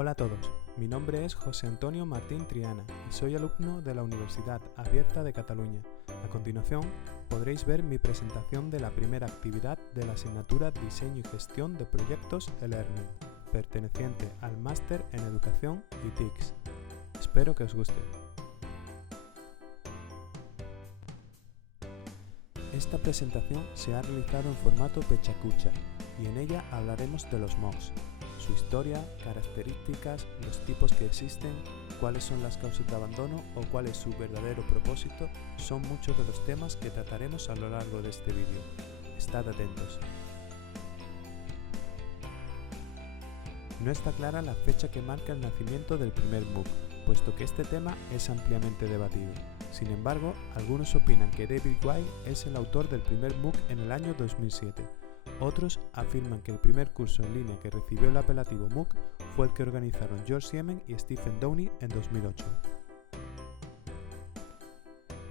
Hola a todos, mi nombre es José Antonio Martín Triana y soy alumno de la Universidad Abierta de Cataluña. A continuación podréis ver mi presentación de la primera actividad de la asignatura Diseño y Gestión de Proyectos e-Learning, perteneciente al Máster en Educación y TICS. Espero que os guste. Esta presentación se ha realizado en formato pechacucha y en ella hablaremos de los MOOCs, su historia, características, los tipos que existen, cuáles son las causas de abandono o cuál es su verdadero propósito, son muchos de los temas que trataremos a lo largo de este vídeo. Estad atentos. No está clara la fecha que marca el nacimiento del primer MOOC, puesto que este tema es ampliamente debatido. Sin embargo, algunos opinan que David Weil es el autor del primer MOOC en el año 2007. Otros afirman que el primer curso en línea que recibió el apelativo MOOC fue el que organizaron George Siemens y Stephen Downie en 2008.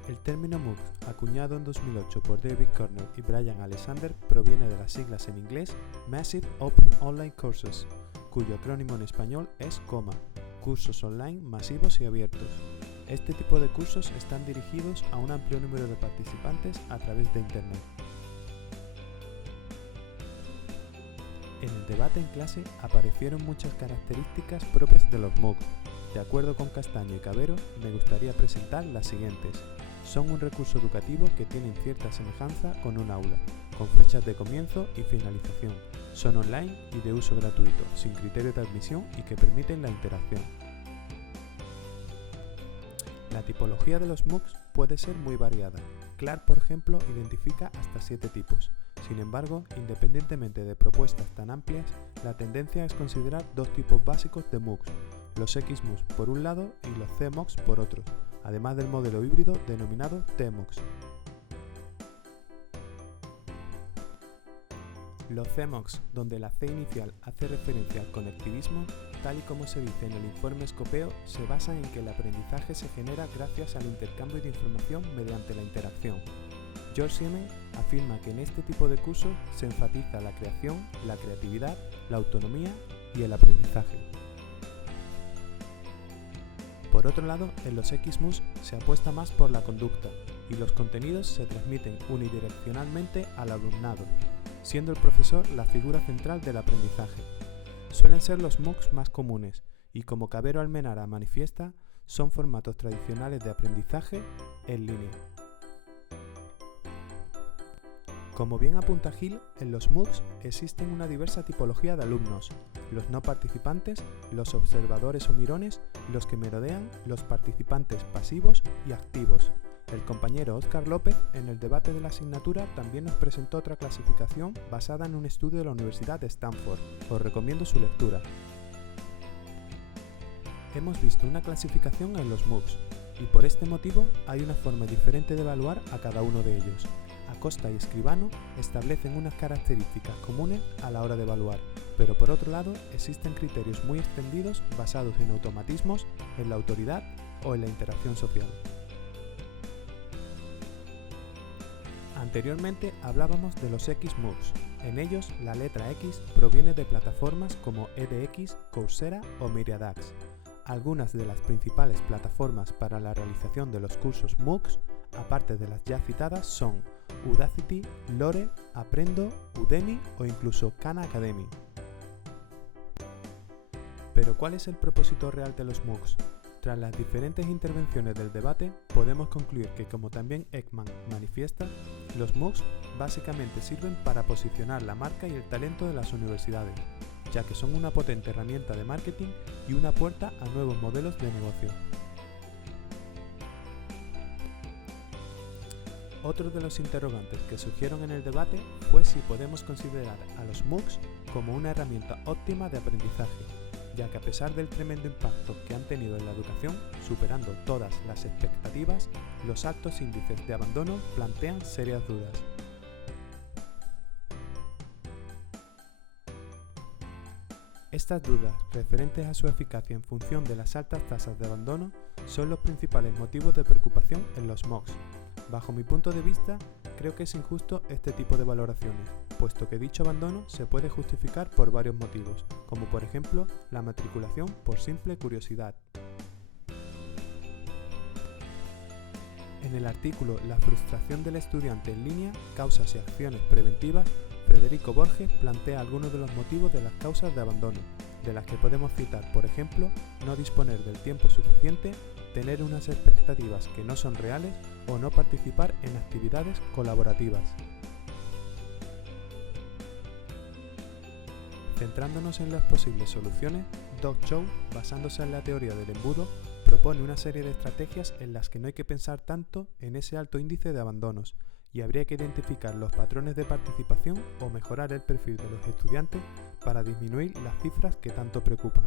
El término MOOC, acuñado en 2008 por David Cornell y Brian Alexander, proviene de las siglas en inglés Massive Open Online Courses, cuyo acrónimo en español es COMA, cursos online masivos y abiertos. Este tipo de cursos están dirigidos a un amplio número de participantes a través de Internet. En el debate en clase aparecieron muchas características propias de los MOOC. De acuerdo con Castaño y Cabero, me gustaría presentar las siguientes. Son un recurso educativo que tienen cierta semejanza con un aula, con fechas de comienzo y finalización. Son online y de uso gratuito, sin criterio de admisión y que permiten la interacción. La tipología de los MOOCs puede ser muy variada. CLAR, por ejemplo, identifica hasta 7 tipos. Sin embargo, independientemente de propuestas tan amplias, la tendencia es considerar dos tipos básicos de MOOCs, los XMOOCs por un lado y los CMOOCs por otro, además del modelo híbrido denominado TMOOCs. Los CMOOCs, donde la C inicial hace referencia al conectivismo, tal y como se dice en el informe Scopeo, se basan en que el aprendizaje se genera gracias al intercambio de información mediante la interacción. George Siemens afirma que en este tipo de cursos se enfatiza la creación, la creatividad, la autonomía y el aprendizaje. Por otro lado, en los XMOOCs se apuesta más por la conducta y los contenidos se transmiten unidireccionalmente al alumnado, siendo el profesor la figura central del aprendizaje. Suelen ser los MOOCs más comunes y, como Cabero Almenara manifiesta, son formatos tradicionales de aprendizaje en línea. Como bien apunta Hill, en los MOOCs existen una diversa tipología de alumnos: los no participantes, los observadores o mirones, los que merodean, los participantes pasivos y activos. El compañero Óscar López, en el debate de la asignatura, también nos presentó otra clasificación basada en un estudio de la Universidad de Stanford. Os recomiendo su lectura. Hemos visto una clasificación en los MOOCs, y por este motivo hay una forma diferente de evaluar a cada uno de ellos. Acosta y Escribano establecen unas características comunes a la hora de evaluar, pero por otro lado existen criterios muy extendidos basados en automatismos, en la autoridad o en la interacción social. Anteriormente hablábamos de los XMOOCs. En ellos la letra X proviene de plataformas como edX, Coursera o Myriadax. Algunas de las principales plataformas para la realización de los cursos MOOCs, aparte de las ya citadas, son Udacity, Lore, Aprendo, Udemy o incluso Khan Academy. Pero ¿cuál es el propósito real de los MOOCs? Tras las diferentes intervenciones del debate, podemos concluir que, como también Ekman manifiesta, los MOOCs básicamente sirven para posicionar la marca y el talento de las universidades, ya que son una potente herramienta de marketing y una puerta a nuevos modelos de negocio. Otro de los interrogantes que surgieron en el debate fue si podemos considerar a los MOOCs como una herramienta óptima de aprendizaje, ya que a pesar del tremendo impacto que han tenido en la educación, superando todas las expectativas, los altos índices de abandono plantean serias dudas. Estas dudas, referentes a su eficacia en función de las altas tasas de abandono, son los principales motivos de preocupación en los MOOCs. Bajo mi punto de vista, creo que es injusto este tipo de valoraciones, puesto que dicho abandono se puede justificar por varios motivos, como por ejemplo la matriculación por simple curiosidad. En el artículo La frustración del estudiante en línea, causas y acciones preventivas, Federico Borges plantea algunos de los motivos de las causas de abandono, de las que podemos citar, por ejemplo, no disponer del tiempo suficiente, tener unas expectativas que no son reales o no participar en actividades colaborativas. Centrándonos en las posibles soluciones, Doug Chow, basándose en la teoría del embudo, propone una serie de estrategias en las que no hay que pensar tanto en ese alto índice de abandonos, y habría que identificar los patrones de participación o mejorar el perfil de los estudiantes para disminuir las cifras que tanto preocupan.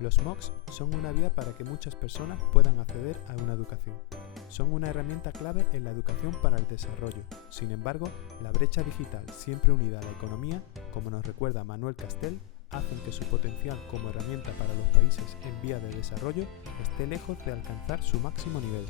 Los MOOCs son una vía para que muchas personas puedan acceder a una educación. Son una herramienta clave en la educación para el desarrollo. Sin embargo, la brecha digital, siempre unida a la economía, como nos recuerda Manuel Castel, hacen que su potencial como herramienta para los países en vía de desarrollo esté lejos de alcanzar su máximo nivel.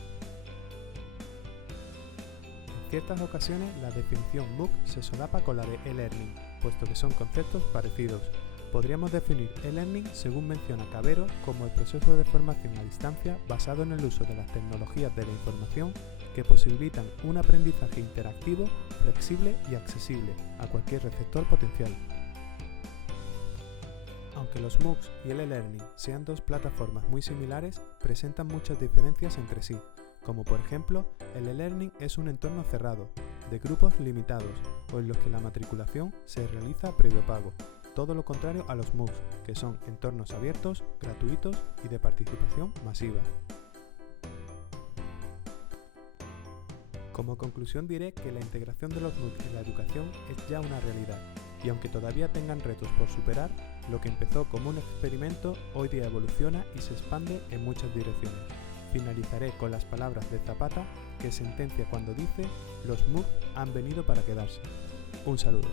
En ciertas ocasiones, la definición MOOC se solapa con la de e-learning, puesto que son conceptos parecidos. Podríamos definir e-learning, según menciona Cavero, como el proceso de formación a distancia basado en el uso de las tecnologías de la información que posibilitan un aprendizaje interactivo, flexible y accesible a cualquier receptor potencial. Aunque los MOOCs y el e-learning sean dos plataformas muy similares, presentan muchas diferencias entre sí, como por ejemplo, el e-learning es un entorno cerrado, de grupos limitados o en los que la matriculación se realiza previo pago, todo lo contrario a los MOOCs, que son entornos abiertos, gratuitos y de participación masiva. Como conclusión diré que la integración de los MOOCs en la educación es ya una realidad, y aunque todavía tengan retos por superar, lo que empezó como un experimento hoy día evoluciona y se expande en muchas direcciones. Finalizaré con las palabras de Zapata, que sentencia cuando dice: los MOOC han venido para quedarse. Un saludo.